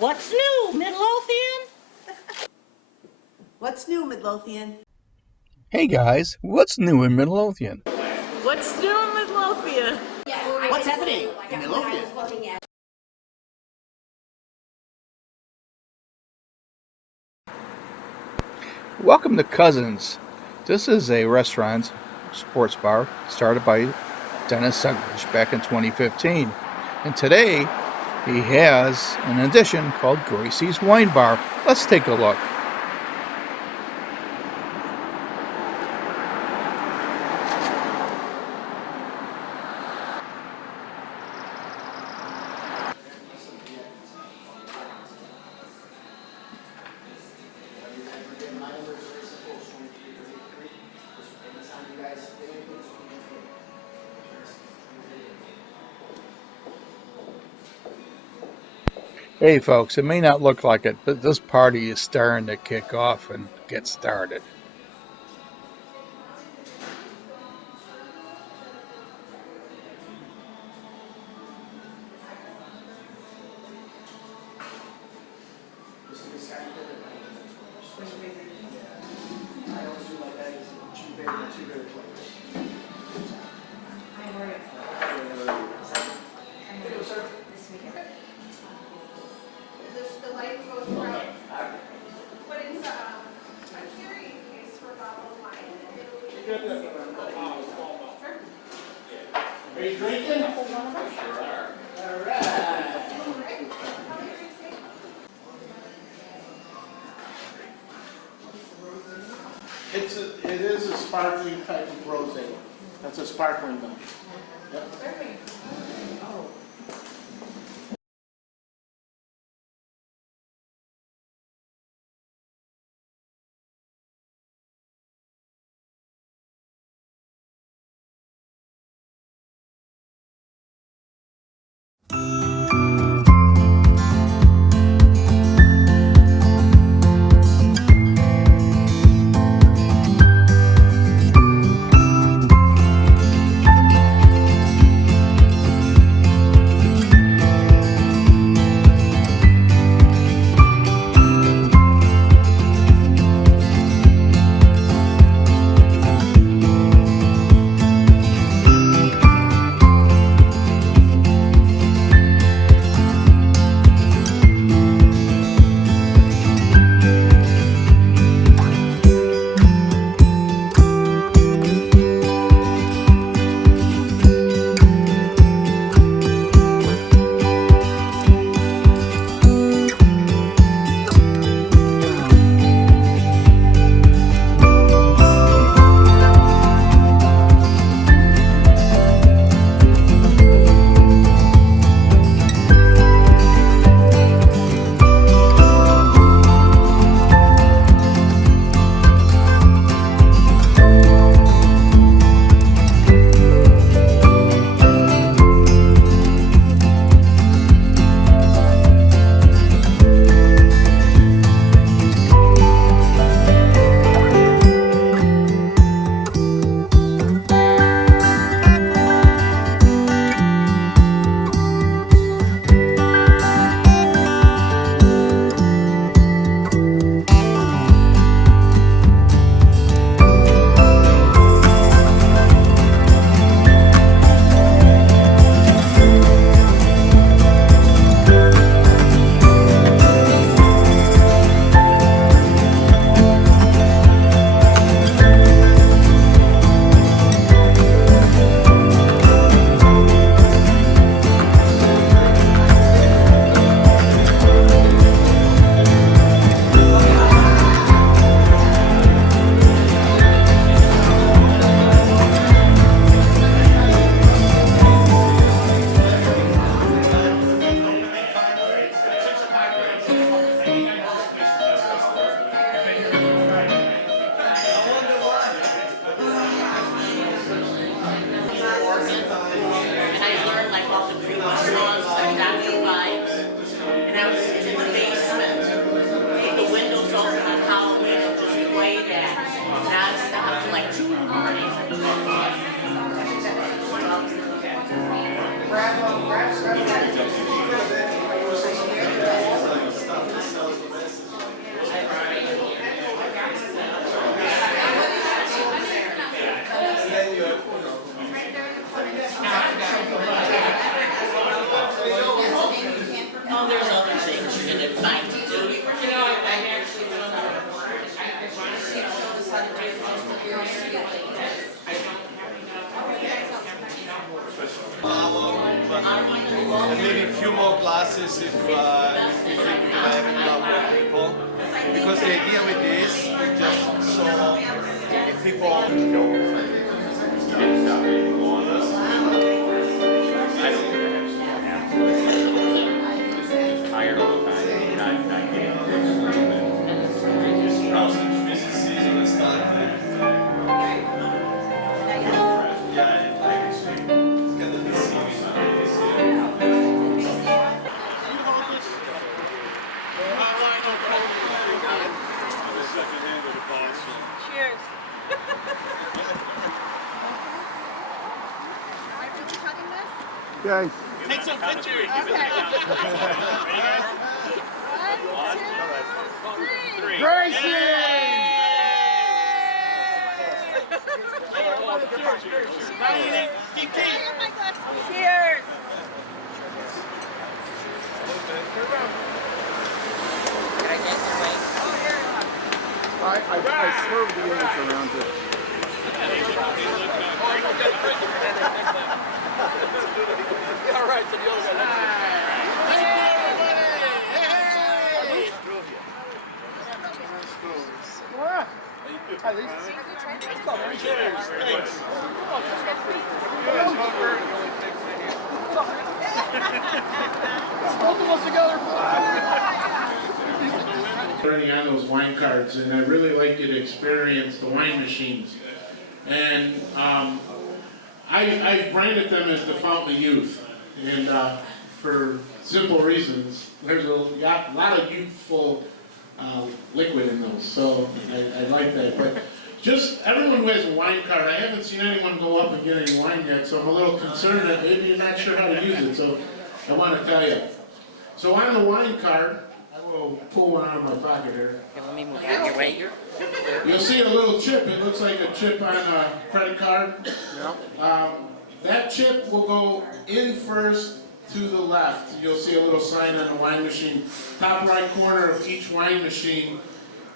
What's new, Midlothian? What's new, Midlothian? Hey guys, what's new in Midlothian? What's new in Midlothian? What's happening in Midlothian? Welcome to Cousins. This is a restaurant, sports bar, started by Dennis Sutridge back in 2015. And today, he has an addition called Gracie's Wine Bar. Let's take a look. Hey folks, it may not look like it, but this party is starting to kick off and get started. Are you drinking? It is a sparkling type of rosé. That's a sparkling one. Yep. and maybe a few more classes if we think we can have a lot more people. Because the idea with this is just so if people. Tired all the time. Not getting Busy season and stuff. Yeah, it's gonna be serious this year. Cheers. Okay. Take some pictures. Gracie! Cheers. I swerved the image around it. all right, so the other guy. At least. Both of us together. Already on those wine cards, and I really like you to experience the wine machines. And I branded them as the Fountain of Youth, and for simple reasons. There's a lot of youthful liquid in those, so I like that. But just everyone who has a wine card, I haven't seen anyone go up and get any wine yet, so I'm a little concerned that maybe you're not sure how to use it, so I want to tell you. So on the wine card, I will pull one out of my pocket here. Let me move out of your way. You'll see a little chip. It looks like a chip on a credit card. That chip will go in first to the left. You'll see a little sign on the wine machine. Top right corner of each wine machine,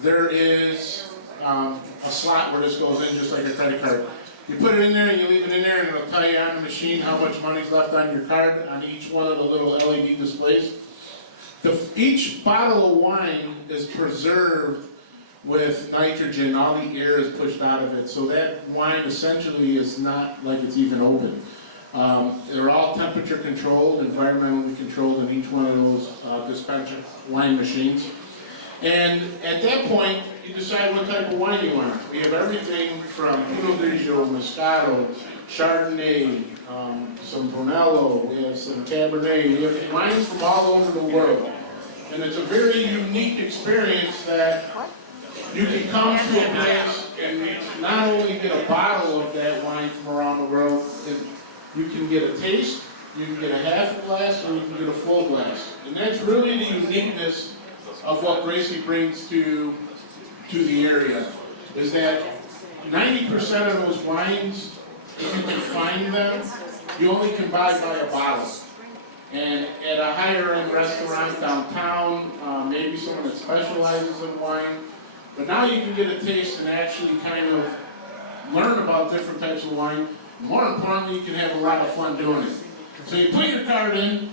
there is a slot where this goes in just like a credit card. You put it in there and you leave it in there and it'll tell you on the machine how much money's left on your card on each one of the little LED displays. Each bottle of wine is preserved with nitrogen. All the air is pushed out of it, so that wine essentially is not like it's even open. They're all temperature controlled, environmentally controlled in each one of those dispenser wine machines. And at that point, you decide what type of wine you want. We have everything from Pinot Grigio, Moscato, Chardonnay, some Brunello, we have some Cabernet. We have wines from all over the world. And it's a very unique experience that you can come to a place and not only get a bottle of that wine from around the world, you can get a taste, you can get a half a glass, or you can get a full glass. And that's really the uniqueness of what Gracie brings to the area, is that 90% of those wines, if you can find them, you only can buy by a bottle. And at a higher end restaurant downtown, maybe someone that specializes in wine, but now you can get a taste and actually kind of learn about different types of wine. More importantly, you can have a lot of fun doing it. So you put your card in,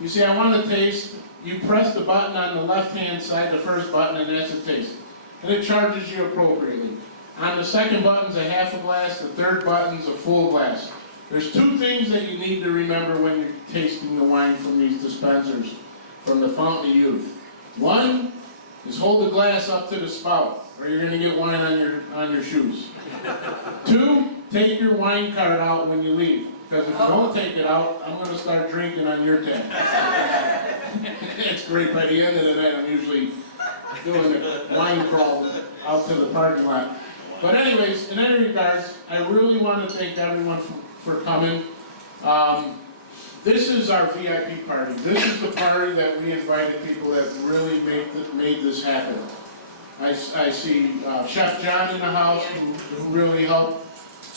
you say, I want a taste, you press the button on the left-hand side, the first button, and that's a taste. And it charges you appropriately. On the second button's a half a glass, the third button's a full glass. There's two things that you need to remember when you're tasting the wine from these dispensers, from the Fountain of Youth. One is hold the glass up to the spout, or you're going to get wine on your shoes. Two, take your wine card out when you leave, because if you don't take it out, I'm going to start drinking on your tab. It's great. By the end of the night, I'm usually doing a wine crawl out to the parking lot. But anyways, in any regards, I really want to thank everyone for coming. This is our VIP party. This is the party that we invited people that really made this happen. I see Chef John in the house who really helped.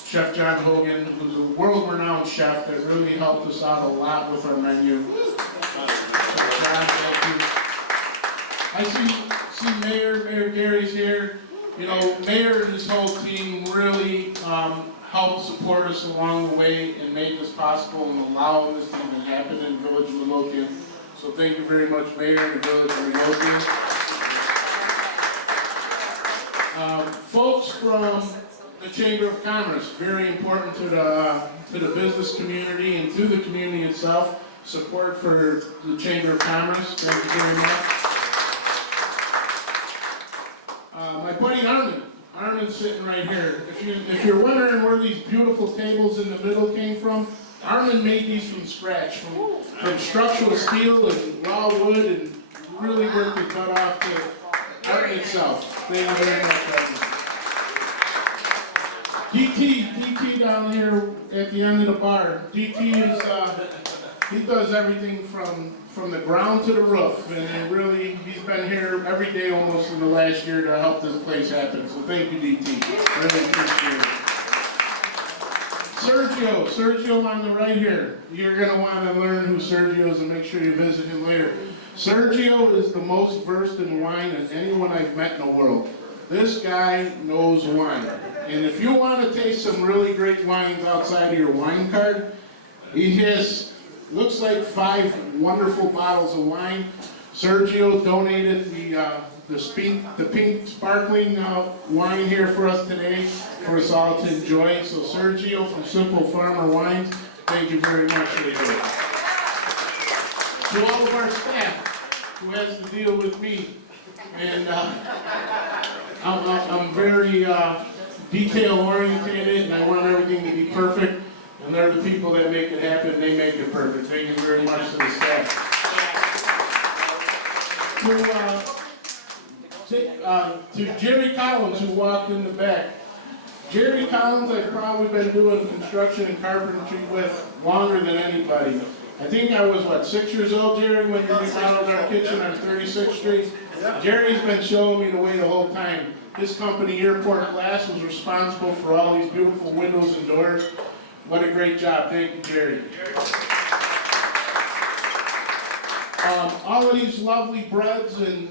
Chef John Hogan, who's a world-renowned chef that really helped us out a lot with our menu. John, thank you. I see Mayor Gary's here. You know, Mayor and his whole team really helped support us along the way and made this possible and allowing this thing to happen in the village of Midlothian. So thank you very much, Mayor and the village of Midlothian. Folks from the Chamber of Commerce, very important to the business community and to the community itself. Support for the Chamber of Commerce, thank you very much. My buddy Armin's sitting right here. If you're wondering where these beautiful tables in the middle came from, Armin made these from scratch, from structural steel and raw wood, and really worked his butt off to art itself. Thank you very much, Armin. DT down here at the end of the bar. DT is, he does everything from the ground to the roof, and really, he's been here every day almost in the last year to help this place happen. So thank you, DT. Really appreciate it. Sergio on the right here. You're gonna want to learn who Sergio is and make sure you visit him later. Sergio is the most versed in wine of anyone I've met in the world. This guy knows wine. And if you want to taste some really great wines outside of your wine card, he has, looks like 5 wonderful bottles of wine. Sergio donated the pink sparkling wine here for us today, for us all to enjoy. So Sergio from Simple Farmer Wines, thank you very much for this. To all of our staff who has to deal with me, and I'm very detail oriented, and I want everything to be perfect. And they're the people that make it happen, they make it perfect. Thank you very much to the staff. To Jerry Collins, who walked in the back. Jerry Collins, I've probably been doing construction and carpentry with longer than anybody. I think I was, 6 years old, Jerry, when we remodeled our kitchen on 36th Street? Jerry's been showing me the way the whole time. His company, Airport Glass, was responsible for all these beautiful windows and doors. What a great job. Thank you, Jerry. All of these lovely breads and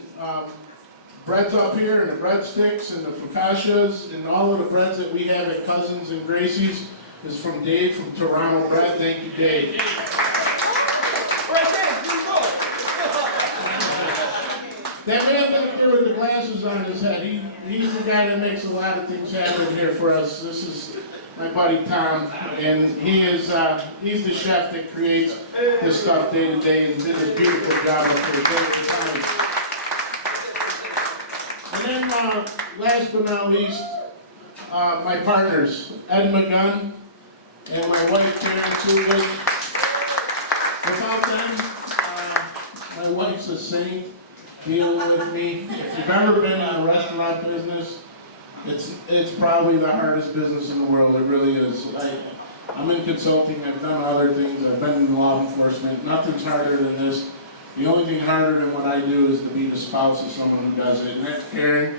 breads up here, and the breadsticks and the focaccias and all of the breads that we have at Cousins and Gracie's is from Dave from Toronto Bread. Thank you, Dave. That man back there with the glasses on his head, he's the guy that makes a lot of things happen here for us. This is my buddy Tom, and he's the chef that creates this stuff day to day and did a beautiful job up here. Thank you, Tommy. And then last but not least, my partners, Ed McGunn and my wife Karen Coolidge. Without them, my wife's a saint dealing with me. If you've ever been in the restaurant business, it's probably the hardest business in the world. It really is. I'm in consulting. I've done other things. I've been in law enforcement. Nothing's harder than this. The only thing harder than what I do is to be the spouse of someone who does it. And that's Karen.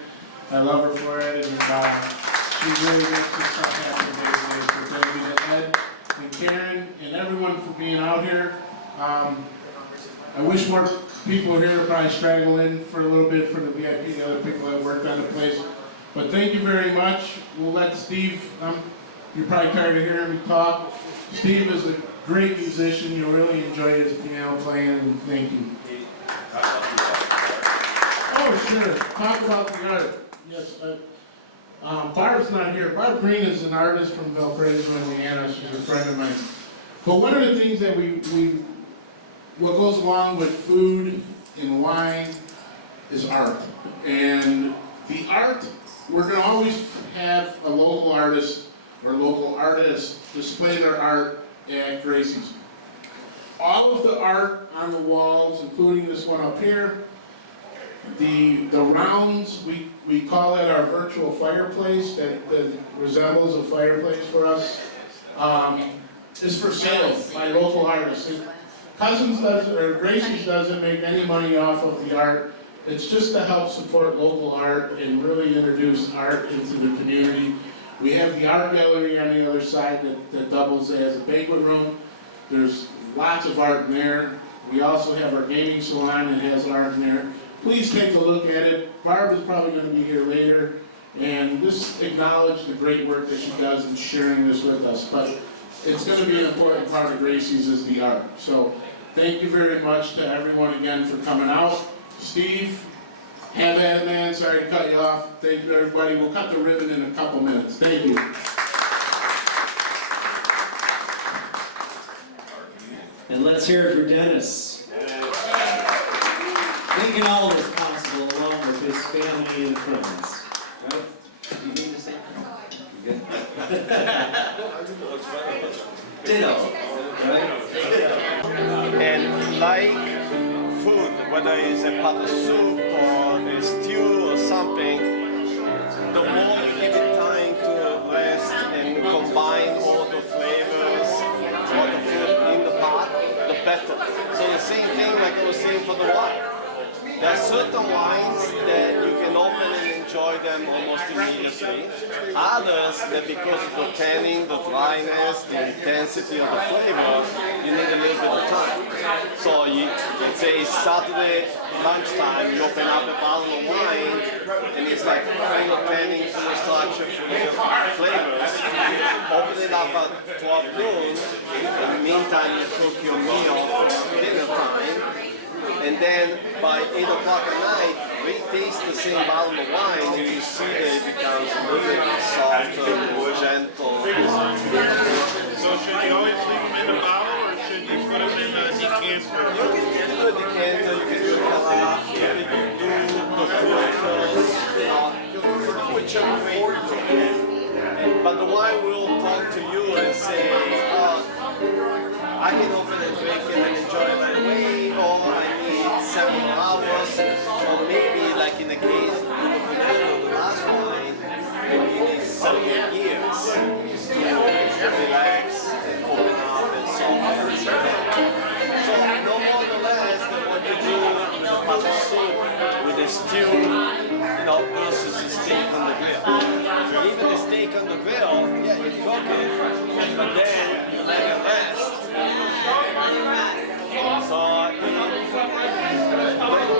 I love her for it. And she really makes this stuff happen day to day. So thank you to Ed and Karen and everyone for being out here. I wish more people were here to probably straggle in for a little bit for the VIP, the other people that worked on the place. But thank you very much. We'll let Steve, you're probably tired of hearing me talk. Steve is a great musician. You'll really enjoy his piano playing, and thank you. Oh, sure. Talk about the art. Yes. Barb's not here. Barb Green is an artist from Valparaiso, Indiana. She's a friend of mine. But one of the things that what goes along with food and wine is art. And the art, we're going to always have a local artist or local artists display their art at Gracie's. All of the art on the walls, including this one up here, the rounds, we call it our virtual fireplace that resembles a fireplace for us, is for sale by local artists. Cousins doesn't, or Gracie's doesn't make any money off of the art. It's just to help support local art and really introduce art into the community. We have the art gallery on the other side that doubles as a banquet room. There's lots of art in there. We also have our gaming salon that has art in there. Please take a look at it. Barb is probably going to be here later, and just acknowledge the great work that she does in sharing this with us. But it's going to be an important part of Gracie's is the art. So thank you very much to everyone again for coming out. Steve, have at it, man. Sorry to cut you off. Thank you, everybody. We'll cut the ribbon in a couple minutes. Thank you. And let's hear it for Dennis. Making all of this possible along with his family and friends. Right? You mean the same thing? You good? Ditto. Right? And like food, whether it's a pot of soup or a stew or something, the more you give it time to rest and combine all the flavors, all the food in the pot, the better. So the same thing like I was saying for the wine. There are certain wines that you can open and enjoy them almost immediately. Others that because of the tanning, the dryness, the intensity of the flavor, you need a little bit of time. So let's say it's Saturday lunchtime, you open up a bottle of wine and it's like full of tanning, full of structure, full of flavors. Open it up at 12 noon, in the meantime you cook your meal for dinner time. And then by 8 o'clock at night, re-taste the same bottle of wine, and you see that it becomes really softer, more gentle. So should you always leave them in the bottle, or should you put them in a decanter? You can do a decanter, you can do a carafe, you can do the filters, you can do whichever way you can. But the wine will talk to you and say, I can open and drink it and enjoy it right away, or I need several hours, or maybe like in the case of the last wine, maybe you need several years to relax and open up and soften. So no more or less than what you do with a pot of soup, with a stew, versus a steak on the grill. Even the steak on the grill, yeah, you cook it, but then you let it rest. So,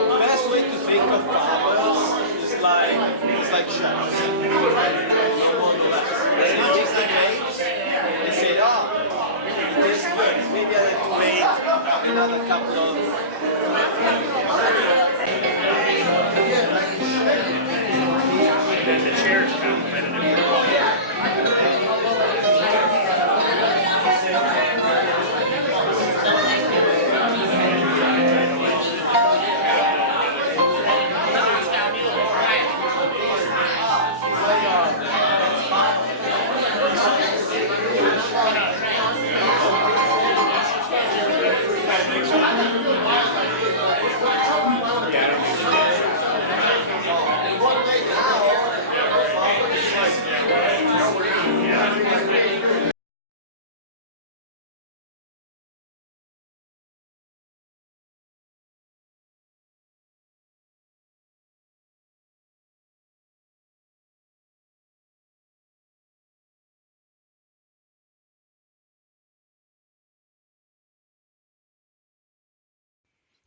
the best way to think of farmers is like chefs. They taste the grapes, they say, oh, it tastes good. Maybe I have to wait another couple of The chairs complimented it.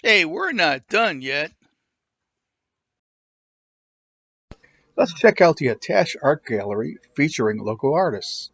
Hey, we're not done yet. Let's check out the attached art gallery featuring local artists.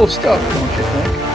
cool stuff, don't you think?